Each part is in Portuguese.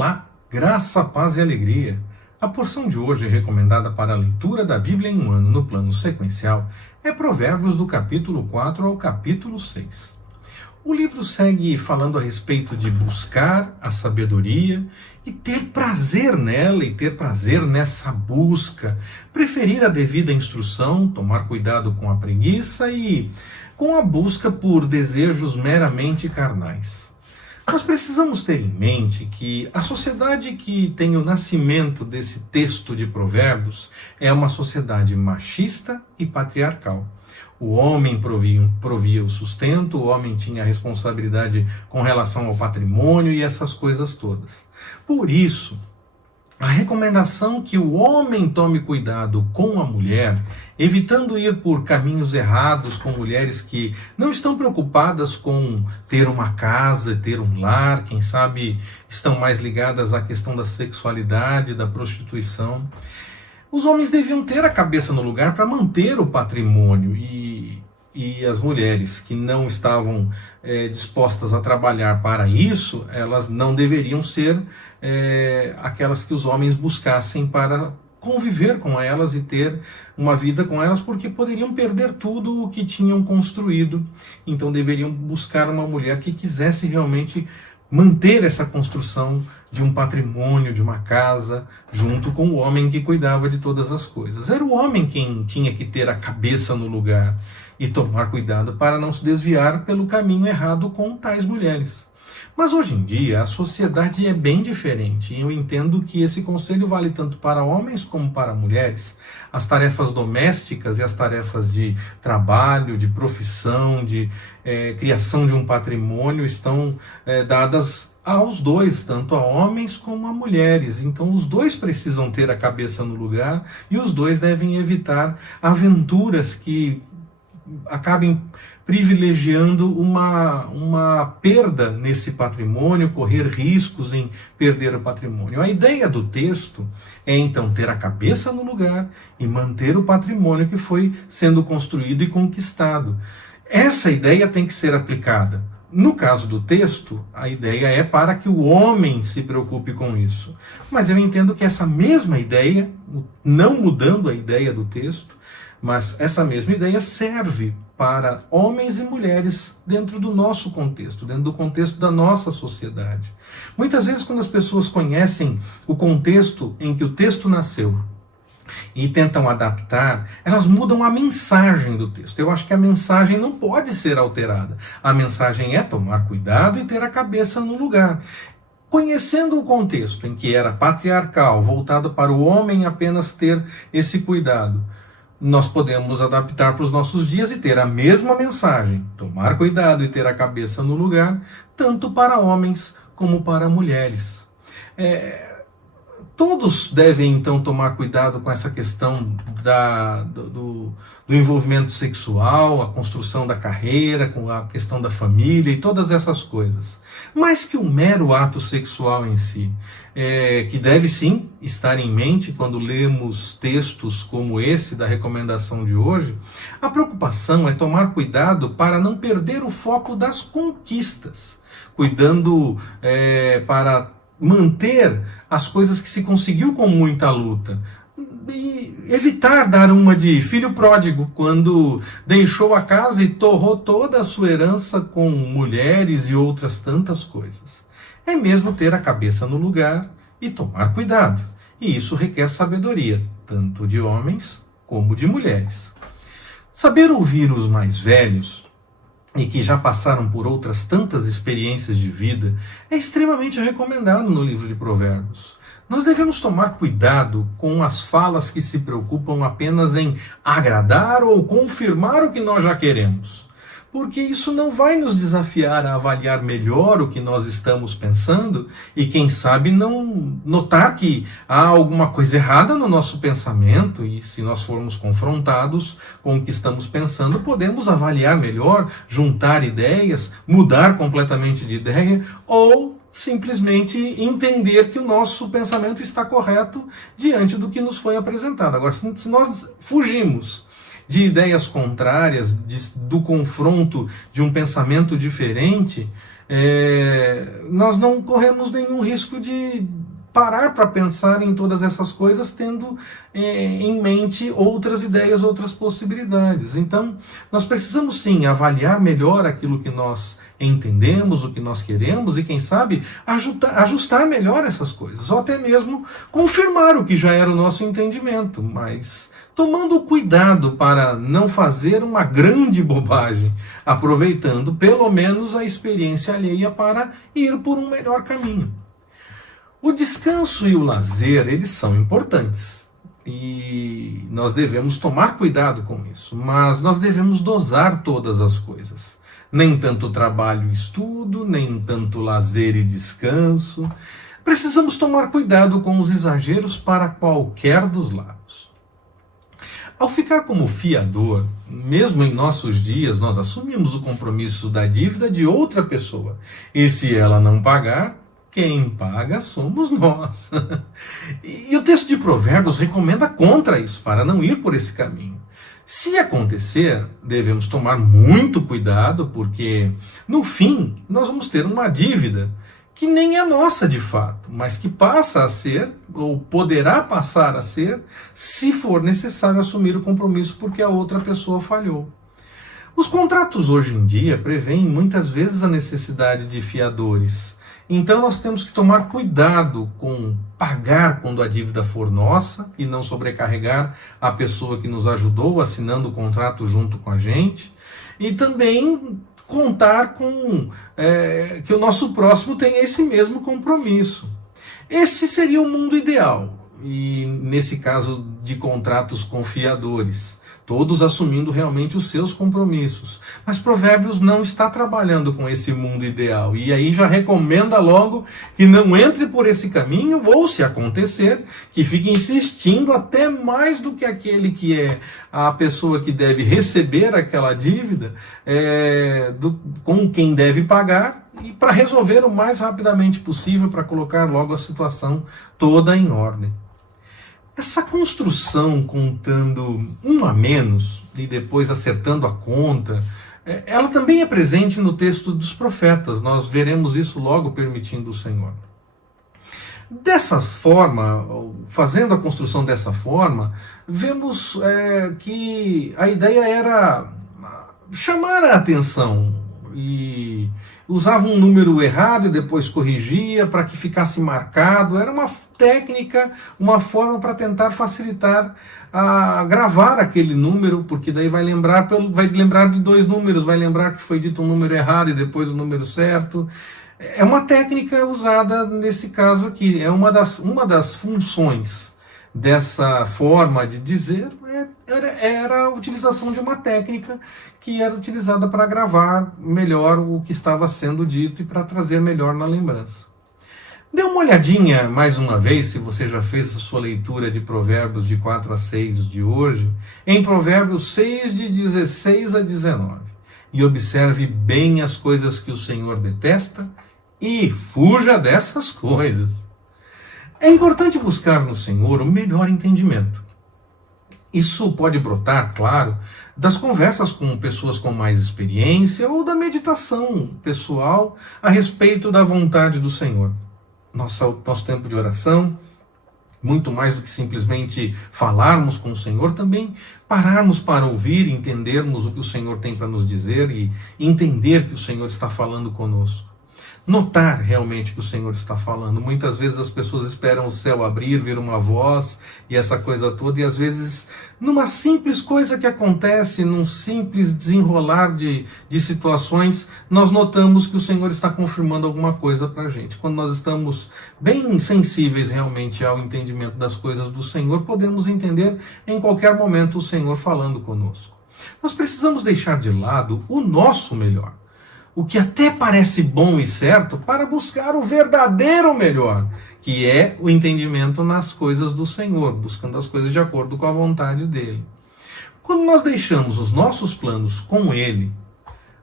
Olá, graça, paz e alegria. A porção de hoje recomendada para a leitura da Bíblia em um ano no plano sequencial é Provérbios do capítulo 4 ao capítulo 6. O livro segue falando a respeito de buscar a sabedoria e ter prazer nela e ter prazer nessa busca, preferir a devida instrução, tomar cuidado com a preguiça e com a busca por desejos meramente carnais. Nós precisamos ter em mente que a sociedade que tem o nascimento desse texto de Provérbios é uma sociedade machista e patriarcal. O homem provia o sustento, o homem tinha a responsabilidade com relação ao patrimônio e essas coisas todas. Por isso, a recomendação que o homem tome cuidado com a mulher, evitando ir por caminhos errados com mulheres que não estão preocupadas com ter uma casa, ter um lar, quem sabe estão mais ligadas à questão da sexualidade, da prostituição. Os homens deviam ter a cabeça no lugar para manter o patrimônio e as mulheres que não estavam dispostas a trabalhar para isso, elas não deveriam ser aquelas que os homens buscassem para conviver com elas e ter uma vida com elas, porque poderiam perder tudo o que tinham construído. Então deveriam buscar uma mulher que quisesse realmente manter essa construção de um patrimônio, de uma casa, junto com o homem que cuidava de todas as coisas. Era o homem quem tinha que ter a cabeça no lugar e tomar cuidado para não se desviar pelo caminho errado com tais mulheres. Mas hoje em dia a sociedade é bem diferente e eu entendo que esse conselho vale tanto para homens como para mulheres. As tarefas domésticas e as tarefas de trabalho, de profissão, de criação de um patrimônio estão dadas aos dois, tanto a homens como a mulheres. Então os dois precisam ter a cabeça no lugar e os dois devem evitar aventuras que acabem privilegiando uma perda nesse patrimônio, correr riscos em perder o patrimônio. A ideia do texto é então ter a cabeça no lugar e manter o patrimônio que foi sendo construído e conquistado. Essa ideia tem que ser aplicada. No caso do texto, a ideia é para que o homem se preocupe com isso. Mas eu entendo que essa mesma ideia, não mudando a ideia do texto, mas essa mesma ideia serve para homens e mulheres dentro do nosso contexto, dentro do contexto da nossa sociedade. Muitas vezes, quando as pessoas conhecem o contexto em que o texto nasceu e tentam adaptar, elas mudam a mensagem do texto. Eu acho que a mensagem não pode ser alterada. A mensagem é tomar cuidado e ter a cabeça no lugar. Conhecendo o contexto em que era patriarcal, voltado para o homem apenas ter esse cuidado, nós podemos adaptar para os nossos dias e ter a mesma mensagem, tomar cuidado e ter a cabeça no lugar, tanto para homens como para mulheres. Todos devem, então, tomar cuidado com essa questão do envolvimento sexual, a construção da carreira, com a questão da família e todas essas coisas. Mais que o mero ato sexual em si, que deve sim estar em mente quando lemos textos como esse da recomendação de hoje, a preocupação é tomar cuidado para não perder o foco das conquistas, cuidando para manter as coisas que se conseguiu com muita luta. E evitar dar uma de filho pródigo, quando deixou a casa e torrou toda a sua herança com mulheres e outras tantas coisas. É mesmo ter a cabeça no lugar e tomar cuidado. E isso requer sabedoria, tanto de homens como de mulheres. Saber ouvir os mais velhos e que já passaram por outras tantas experiências de vida, é extremamente recomendado no livro de Provérbios. Nós devemos tomar cuidado com as falas que se preocupam apenas em agradar ou confirmar o que nós já queremos, porque isso não vai nos desafiar a avaliar melhor o que nós estamos pensando e, quem sabe, não notar que há alguma coisa errada no nosso pensamento e, se nós formos confrontados com o que estamos pensando, podemos avaliar melhor, juntar ideias, mudar completamente de ideia ou simplesmente entender que o nosso pensamento está correto diante do que nos foi apresentado. Agora, se nós fugimos de ideias contrárias, do confronto de um pensamento diferente, nós não corremos nenhum risco de parar para pensar em todas essas coisas, tendo em mente outras ideias, outras possibilidades. Então, nós precisamos sim avaliar melhor aquilo que nós entendemos, o que nós queremos e, quem sabe, ajustar melhor essas coisas, ou até mesmo confirmar o que já era o nosso entendimento, mas tomando cuidado para não fazer uma grande bobagem, aproveitando pelo menos a experiência alheia para ir por um melhor caminho. O descanso e o lazer, eles são importantes e nós devemos tomar cuidado com isso, mas nós devemos dosar todas as coisas. Nem tanto trabalho e estudo, nem tanto lazer e descanso. Precisamos tomar cuidado com os exageros para qualquer dos lados. Ao ficar como fiador, mesmo em nossos dias, nós assumimos o compromisso da dívida de outra pessoa. E se ela não pagar, quem paga somos nós. E o texto de Provérbios recomenda contra isso, para não ir por esse caminho. Se acontecer, devemos tomar muito cuidado, porque no fim nós vamos ter uma dívida que nem é nossa de fato, mas que passa a ser, ou poderá passar a ser, se for necessário assumir o compromisso porque a outra pessoa falhou. Os contratos hoje em dia prevêem muitas vezes a necessidade de fiadores. Então nós temos que tomar cuidado com pagar quando a dívida for nossa e não sobrecarregar a pessoa que nos ajudou assinando o contrato junto com a gente. E também contar com que o nosso próximo tenha esse mesmo compromisso. Esse seria o mundo ideal, e nesse caso de contratos com fiadores, todos assumindo realmente os seus compromissos. Mas Provérbios não está trabalhando com esse mundo ideal, e aí já recomenda logo que não entre por esse caminho, ou se acontecer, que fique insistindo até mais do que aquele que é a pessoa que deve receber aquela dívida, com quem deve pagar, e para resolver o mais rapidamente possível, para colocar logo a situação toda em ordem. Essa construção contando um a menos e depois acertando a conta, ela também é presente no texto dos profetas. Nós veremos isso logo, permitindo o Senhor. Dessa forma, fazendo a construção dessa forma, vemos que a ideia era chamar a atenção e usava um número errado e depois corrigia para que ficasse marcado. Era uma técnica, uma forma para tentar facilitar a gravar aquele número, porque daí vai lembrar de dois números, vai lembrar que foi dito um número errado e depois o número certo. É uma técnica usada nesse caso aqui, é uma das funções dessa forma de dizer, era a utilização de uma técnica que era utilizada para gravar melhor o que estava sendo dito e para trazer melhor na lembrança. Dê uma olhadinha mais uma vez, se você já fez a sua leitura de Provérbios de 4 a 6 de hoje, em Provérbios 6, de 16 a 19, e observe bem as coisas que o Senhor detesta e fuja dessas coisas. É importante buscar no Senhor o melhor entendimento. Isso pode brotar, claro, das conversas com pessoas com mais experiência ou da meditação pessoal a respeito da vontade do Senhor. Nosso tempo de oração, muito mais do que simplesmente falarmos com o Senhor, também pararmos para ouvir, entendermos o que o Senhor tem para nos dizer e entender que o Senhor está falando conosco. Notar realmente que o Senhor está falando. Muitas vezes as pessoas esperam o céu abrir, ver uma voz e essa coisa toda, e às vezes numa simples coisa que acontece, num simples desenrolar de situações, nós notamos que o Senhor está confirmando alguma coisa para a gente. Quando nós estamos bem sensíveis realmente ao entendimento das coisas do Senhor, podemos entender em qualquer momento o Senhor falando conosco. Nós precisamos deixar de lado o nosso melhor, o que até parece bom e certo, para buscar o verdadeiro melhor, que é o entendimento nas coisas do Senhor, buscando as coisas de acordo com a vontade dele. Quando nós deixamos os nossos planos com ele,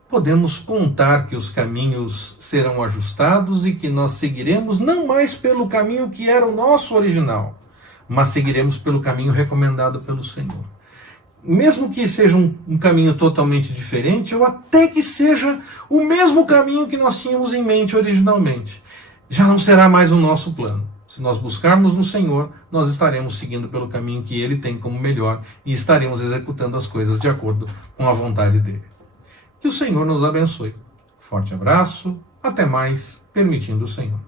podemos contar que os caminhos serão ajustados e que nós seguiremos não mais pelo caminho que era o nosso original, mas seguiremos pelo caminho recomendado pelo Senhor. mesmo que seja um caminho totalmente diferente, ou até que seja o mesmo caminho que nós tínhamos em mente originalmente, já não será mais o nosso plano. Se nós buscarmos no Senhor, nós estaremos seguindo pelo caminho que Ele tem como melhor e estaremos executando as coisas de acordo com a vontade dEle. Que o Senhor nos abençoe. Forte abraço, até mais, permitindo o Senhor.